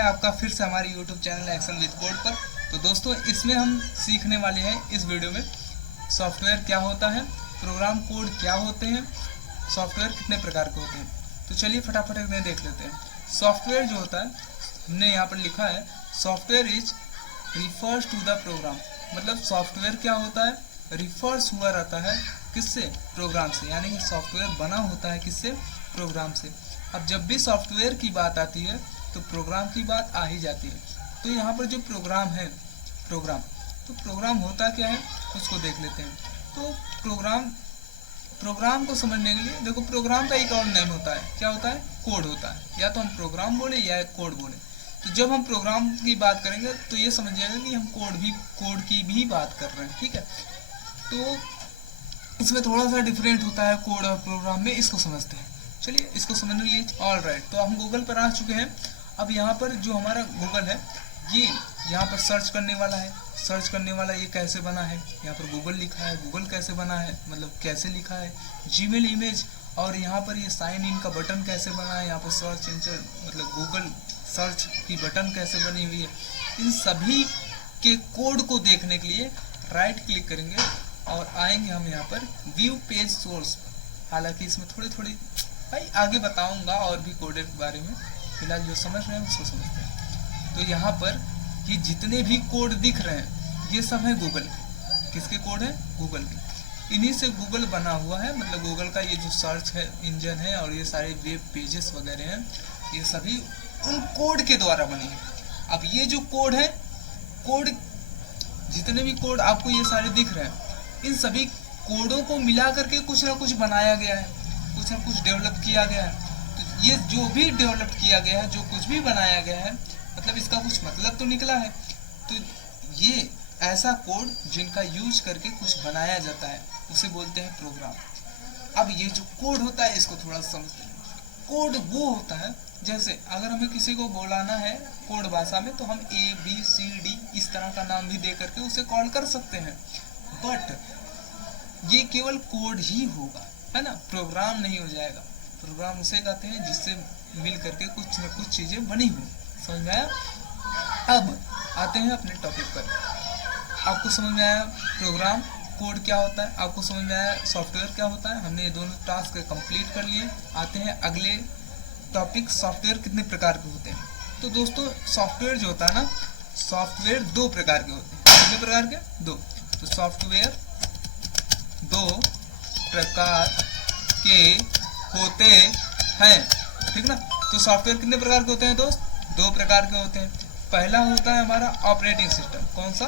है आपका फिर से हमारे YouTube channel excel with code पर। तो दोस्तों इसमें हम सीखने वाले हैं इस वीडियो में सॉफ्टवेयर क्या होता है, प्रोग्राम कोड क्या होते हैं, सॉफ्टवेयर कितने प्रकार के होते हैं। तो चलिए फटाफट एक देख लेते हैं। सॉफ्टवेयर जो होता है हमने यहाँ पर लिखा है software is refers to the program. मतलब सॉफ्टवेयर क्या होता है, रिफर्स हुआ रहता है किससे, प्रोग्राम से। यानी कि सॉफ्टवेयर बना होता है किससे, प्रोग्राम से। अब जब भी सॉफ्टवेयर की बात आती है तो प्रोग्राम की बात आ ही जाती है। तो यहाँ पर जो प्रोग्राम है, प्रोग्राम होता क्या है उसको देख लेते हैं। तो प्रोग्राम को समझने के लिए देखो, प्रोग्राम का एक और नेम होता है, क्या होता है, कोड होता है। या तो हम प्रोग्राम बोले या कोड बोले। तो जब हम प्रोग्राम की बात करेंगे तो ये समझिएगा कि हम कोड की भी बात कर रहे हैं, ठीक है। तो इसमें थोड़ा सा डिफरेंट होता है कोड और प्रोग्राम में, इसको समझते हैं। चलिए इसको समझने के लिए ऑल राइट, तो हम गूगल पर आ चुके हैं। अब यहाँ पर जो हमारा गूगल है, ये यहाँ पर सर्च करने वाला है। सर्च करने वाला ये कैसे बना है, यहाँ पर गूगल लिखा है। गूगल कैसे बना है, मतलब कैसे लिखा है, जीमेल इमेज। और यहाँ पर ये साइन इन का बटन कैसे बना है, यहाँ पर सर्च इंजन मतलब गूगल सर्च की बटन कैसे बनी हुई है। इन सभी के कोड को देखने के लिए राइट क्लिक करेंगे और आएंगे हम यहाँ पर व्यू पेज सोर्स। हालांकि इसमें थोड़ी भाई आगे बताऊंगा और भी कोड के बारे में, फिलहाल जो समझ रहे हैं उसको समझते हैं। तो यहाँ पर ये जितने भी कोड दिख रहे हैं ये सब है गूगल के। किसके कोड है, गूगल के। इन्हीं से गूगल बना हुआ है। मतलब गूगल का ये जो सर्च है इंजन है और ये सारे वेब पेजेस वगैरह हैं, ये सभी उन कोड के द्वारा बने हैं। अब ये जो कोड है, कोड जितने भी कोड आपको ये सारे दिख रहे हैं, इन सभी कोडों को मिला करके कुछ ना कुछ बनाया गया है, कुछ ना कुछ डेवलप किया गया है। तो ये जो भी डेवलप किया गया है, जो कुछ भी बनाया गया है, मतलब इसका कुछ मतलब तो निकला है। तो ये ऐसा कोड जिनका यूज करके कुछ बनाया जाता है उसे बोलते हैं प्रोग्राम। अब ये जो कोड होता है इसको थोड़ा समझते हैं। कोड वो होता है, जैसे अगर हमें किसी को बुलाना है कोड भाषा में तो हम ABCD इस तरह का नाम भी दे करके उसे कॉल कर सकते हैं। बट ये केवल कोड ही होगा, है ना, प्रोग्राम नहीं हो जाएगा। प्रोग्राम उसे कहते हैं जिससे मिल करके कुछ न कुछ चीजें बनी हुई। समझ में आया। अब आते हैं अपने टॉपिक पर। आपको समझ में आया प्रोग्राम कोड क्या होता है, आपको समझ में आया सॉफ्टवेयर क्या होता है। हमने ये दोनों टास्क कंप्लीट कर लिए। आते हैं अगले टॉपिक, सॉफ्टवेयर कितने प्रकार के होते हैं। तो दोस्तों सॉफ्टवेयर जो होता है ना, सॉफ्टवेयर दो प्रकार के होते हैं। कितने प्रकार के, दो। तो सॉफ्टवेयर दो प्रकार के होते हैं, ठीक ना। तो सॉफ्टवेयर कितने प्रकार के होते हैं दोस्त, दो प्रकार के होते हैं। पहला होता है हमारा ऑपरेटिंग सिस्टम। कौन सा,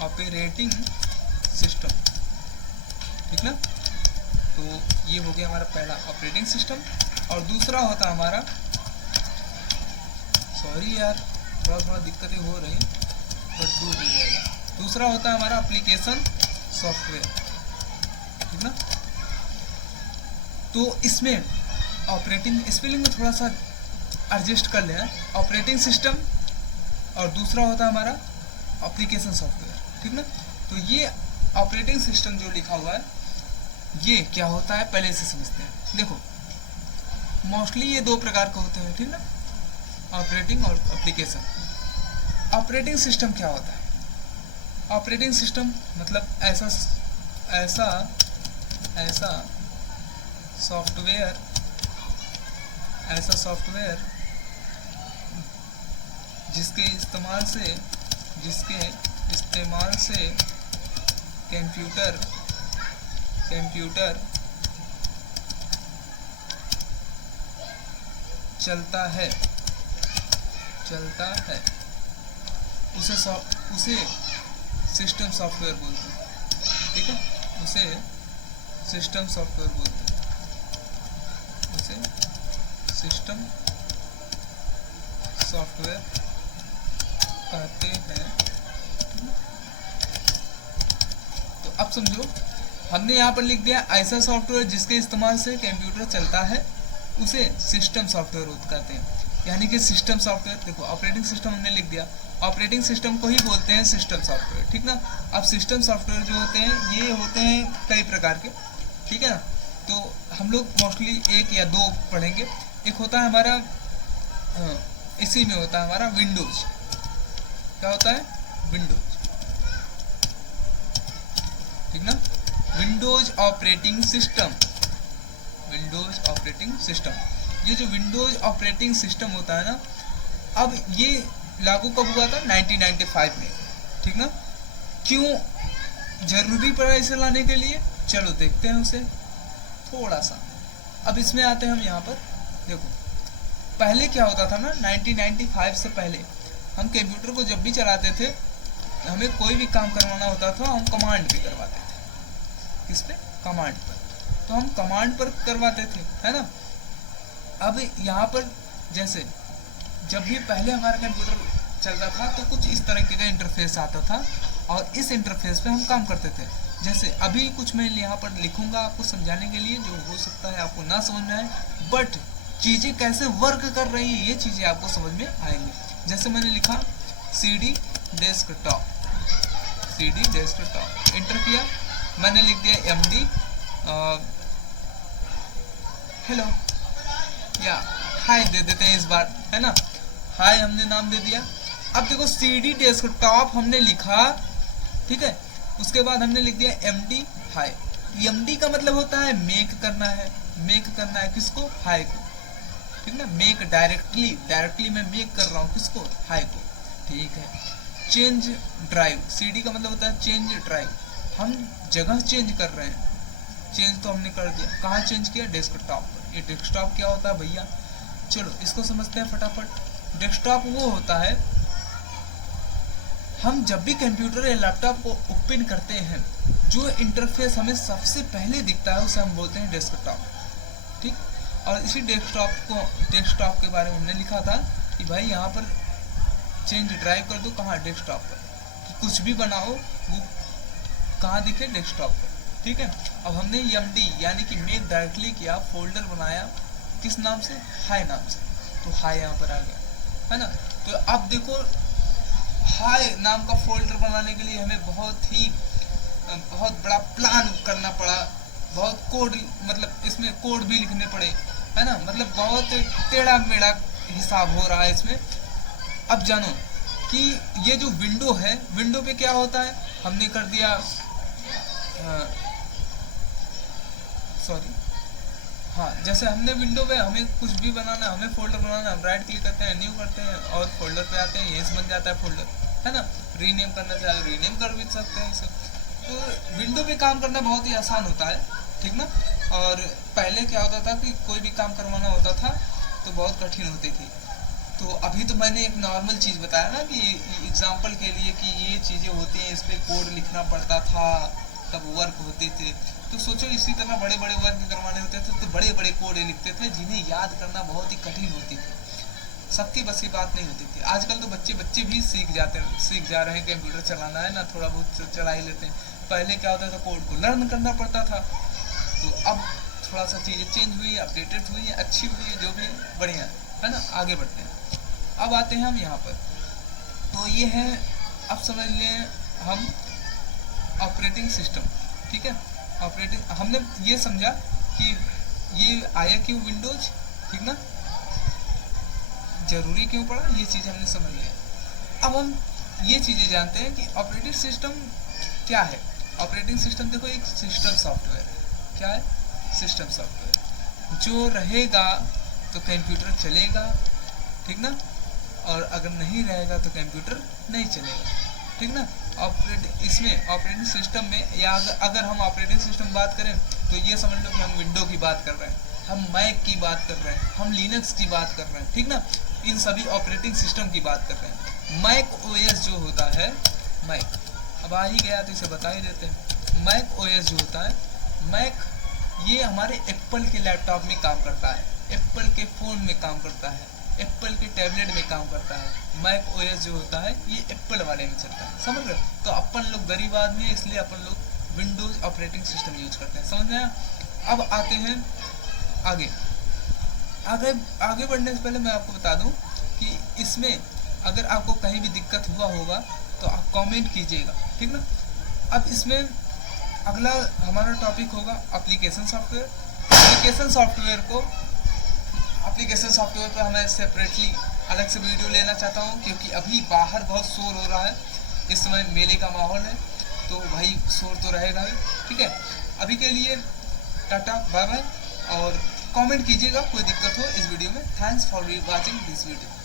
ऑपरेटिंग सिस्टम, ठीक ना। तो ये हो गया हमारा पहला ऑपरेटिंग सिस्टम। और दूसरा होता है हमारा, सॉरी यार थोड़ा दिक्कतें हो रही हैं बट दूर हो जाएगा। दूसरा होता है हमारा एप्लीकेशन सॉफ्टवेयर, ठीक ना। तो इसमें ऑपरेटिंग स्पेलिंग में थोड़ा सा एडजस्ट कर लेना, ऑपरेटिंग सिस्टम और दूसरा होता है हमारा एप्लीकेशन सॉफ्टवेयर, ठीक ना। तो ये ऑपरेटिंग सिस्टम जो लिखा हुआ है ये क्या होता है पहले से समझते हैं। देखो मोस्टली ये दो प्रकार के होते हैं, ठीक ना, ऑपरेटिंग और एप्लीकेशन। ऑपरेटिंग सिस्टम क्या होता है, ऑपरेटिंग सिस्टम मतलब ऐसा सॉफ्टवेयर जिसके इस्तेमाल से कंप्यूटर चलता है उसे सिस्टम सॉफ्टवेयर बोलते हैं, ठीक है। उसे सिस्टम सॉफ्टवेयर बोलते हैं, उसे सिस्टम सॉफ्टवेयर कहते हैं। तो अब समझो, हमने यहाँ पर लिख दिया ऐसा सॉफ्टवेयर जिसके इस्तेमाल से कंप्यूटर चलता है उसे सिस्टम सॉफ्टवेयर कहते हैं। यानी कि सिस्टम सॉफ्टवेयर, देखो ऑपरेटिंग सिस्टम हमने लिख दिया, ऑपरेटिंग सिस्टम को ही बोलते हैं सिस्टम सॉफ्टवेयर, ठीक ना। अब सिस्टम सॉफ्टवेयर जो होते हैं ये होते हैं कई प्रकार के, ठीक है ना। तो हम लोग मोस्टली एक या दो पढ़ेंगे। एक होता है हमारा इसी में होता है हमारा विंडोज। क्या होता है? विंडोज, ठीक ना, Windows operating system. Windows operating system, ये जो विंडोज ऑपरेटिंग सिस्टम होता है ना, अब ये लागू कब हुआ था? 1995 में, ठीक ना। क्यों जरूरी पड़ा इसे लाने के लिए? चलो देखते हैं उसे थोड़ा सा। अब इसमें आते हैं हम यहाँ पर। देखो पहले क्या होता था ना, 1995 से पहले हम कंप्यूटर को जब भी चलाते थे, हमें कोई भी काम करवाना होता था, हम कमांड पे करवाते थे। किस पे? कमांड पर। तो हम कमांड पर करवाते थे, है ना। अब यहाँ पर जैसे जब भी पहले हमारा कंप्यूटर चलता था तो कुछ इस तरीके का इंटरफेस आता था, और इस इंटरफेस पे हम काम करते थे। जैसे अभी कुछ मैं यहाँ पर लिखूंगा आपको समझाने के लिए, जो हो सकता है आपको ना समझ में आए, बट चीज़ें कैसे वर्क कर रही है ये चीज़ें आपको समझ में आएंगी। जैसे मैंने लिखा CD desktop, CD desktop, enter किया, मैंने लिख दिया MD हेलो, या हाय दे देते हैं इस बार, है ना, हाय हमने नाम दे दिया। अब देखो CD डेस्कटॉप हमने लिखा, ठीक है, उसके बाद हमने लिख दिया MD हाय। MD का मतलब होता है मेक करना है, मेक करना है किसको? हाय को, ठीक ना, मेक डायरेक्टली मैं मेक कर रहा हूँ किसको? हाय को, ठीक है। चेंज ड्राइव, CD का मतलब होता है चेंज ड्राइव, हम जगह चेंज कर रहे हैं, चेंज तो हमने कर दिया, कहाँ चेंज किया? डेस्कटॉप पर। ये डेस्कटॉप क्या होता है भैया? चलो इसको समझते हैं फटाफट। डेस्कटॉप वो होता है, हम जब भी कंप्यूटर या लैपटॉप को ओपन करते हैं, जो इंटरफेस हमें सबसे पहले दिखता है उसे हम बोलते हैं डेस्कटॉप, ठीक। और इसी डेस्कटॉप के बारे में हमने लिखा था कि भाई यहाँ पर चेंज ड्राइव कर दो, कहाँ? डेस्कटॉप पर, कि कुछ भी बनाओ वो कहाँ दिखे? डेस्कटॉप पर, ठीक है। अब हमने MD यानी कि मेक डायरेक्टली किया, फोल्डर बनाया, किस नाम से? हाय नाम से, तो हाय यहाँ पर आ गया, है ना। तो अब देखो हाय नाम का फोल्डर बनाने के लिए हमें बहुत बड़ा प्लान करना पड़ा, बहुत कोड, मतलब इसमें कोड भी लिखने पड़े, है ना, मतलब बहुत टेढ़ा मेढ़ा हिसाब हो रहा है इसमें। अब जानो कि ये जो विंडो है, विंडो पे क्या होता है? हमने कर दिया जैसे हमने विंडो पे हमें कुछ भी बनाना है, हमें फोल्डर बनाना है, हम राइट क्लिक करते हैं, न्यू करते हैं और फोल्डर पे आते हैं, यही बन जाता है फोल्डर, है ना। रीनेम करना चाहे रीनेम कर भी सकते हैं इसे। तो विंडो पे काम करना बहुत ही आसान होता है, ठीक ना। और पहले क्या होता था कि कोई भी काम करवाना होता था तो बहुत कठिन होती थी। तो अभी तो मैंने एक नॉर्मल चीज़ बताया ना कि एग्जाम्पल के लिए कि ये चीज़ें होती हैं, इस पर कोड लिखना पड़ता था, तब वर्क होते थे। तो सोचो इसी तरह बड़े बड़े वर्क करवाने होते थे तो बड़े बड़े कोड लिखते थे, जिन्हें याद करना बहुत ही कठिन होती थी, सबकी बस की बात नहीं होती थी। आजकल तो बच्चे भी सीख जा रहे हैं कंप्यूटर चलाना, है ना, थोड़ा बहुत चला ही लेते हैं। पहले क्या होता था, कोड को लर्न करना पड़ता था। तो अब थोड़ा सा चीज़ें चेंज हुई, अपडेटेड हुई है, अच्छी हुई है, जो भी बढ़िया है ना। आगे बढ़ते हैं, अब आते हैं हम यहाँ पर। तो ये है, अब समझ लें हम ऑपरेटिंग सिस्टम, ठीक है। ऑपरेटिंग हमने ये समझा कि ये आया क्यों विंडोज, ठीक ना, जरूरी क्यों पड़ा, ये चीज़ हमने समझ लिया। अब हम ये चीज़ें जानते हैं कि ऑपरेटिंग सिस्टम क्या है। ऑपरेटिंग सिस्टम देखो एक सिस्टम सॉफ्टवेयर है। क्या है? System software. जो रहेगा तो कंप्यूटर चलेगा, ठीक ना, और अगर नहीं रहेगा तो कंप्यूटर नहीं चलेगा, ठीक ना। इसमें ऑपरेटिंग सिस्टम में, या अगर हम ऑपरेटिंग सिस्टम बात करें तो ये समझ लो कि हम विंडो की बात कर रहे हैं, हम मैक की बात कर रहे हैं, हम लिनक्स की बात कर रहे हैं, ठीक ना। इन सभी ऑपरेटिंग सिस्टम की बात कर रहे हैं। मैक ओएस जो होता है, मैक अब आ ही गया तो इसे बता ही देते हैं। मैक ओएस जो होता है, मैक ये हमारे एप्पल के लैपटॉप में काम करता है, एप्पल के फ़ोन में काम करता है, एप्पल के टैबलेट में काम करता है। मैक ओएस जो होता है ये एप्पल वाले में चलता है, समझ रहे हो। तो अपन लोग गरीब आदमी है, इसलिए अपन लोग विंडोज ऑपरेटिंग सिस्टम यूज करते हैं, समझ में आया। अब आते हैं आगे। आगे बढ़ने से पहले मैं आपको बता दूं कि इसमें अगर आपको कहीं भी दिक्कत हुआ होगा तो आप कमेंट कीजिएगा, ठीक ना। अब इसमें अगला हमारा टॉपिक होगा एप्लीकेशन सॉफ्टवेयर। एप्लीकेशन सॉफ्टवेयर पर हमें सेपरेटली अलग से वीडियो लेना चाहता हूँ, क्योंकि अभी बाहर बहुत शोर हो रहा है, इस समय मेले का माहौल है, तो भाई शोर तो रहेगा ही। ठीक है, अभी के लिए टाटा बाय बाय, और कमेंट कीजिएगा कोई दिक्कत हो इस वीडियो में। Thanks for watching this video.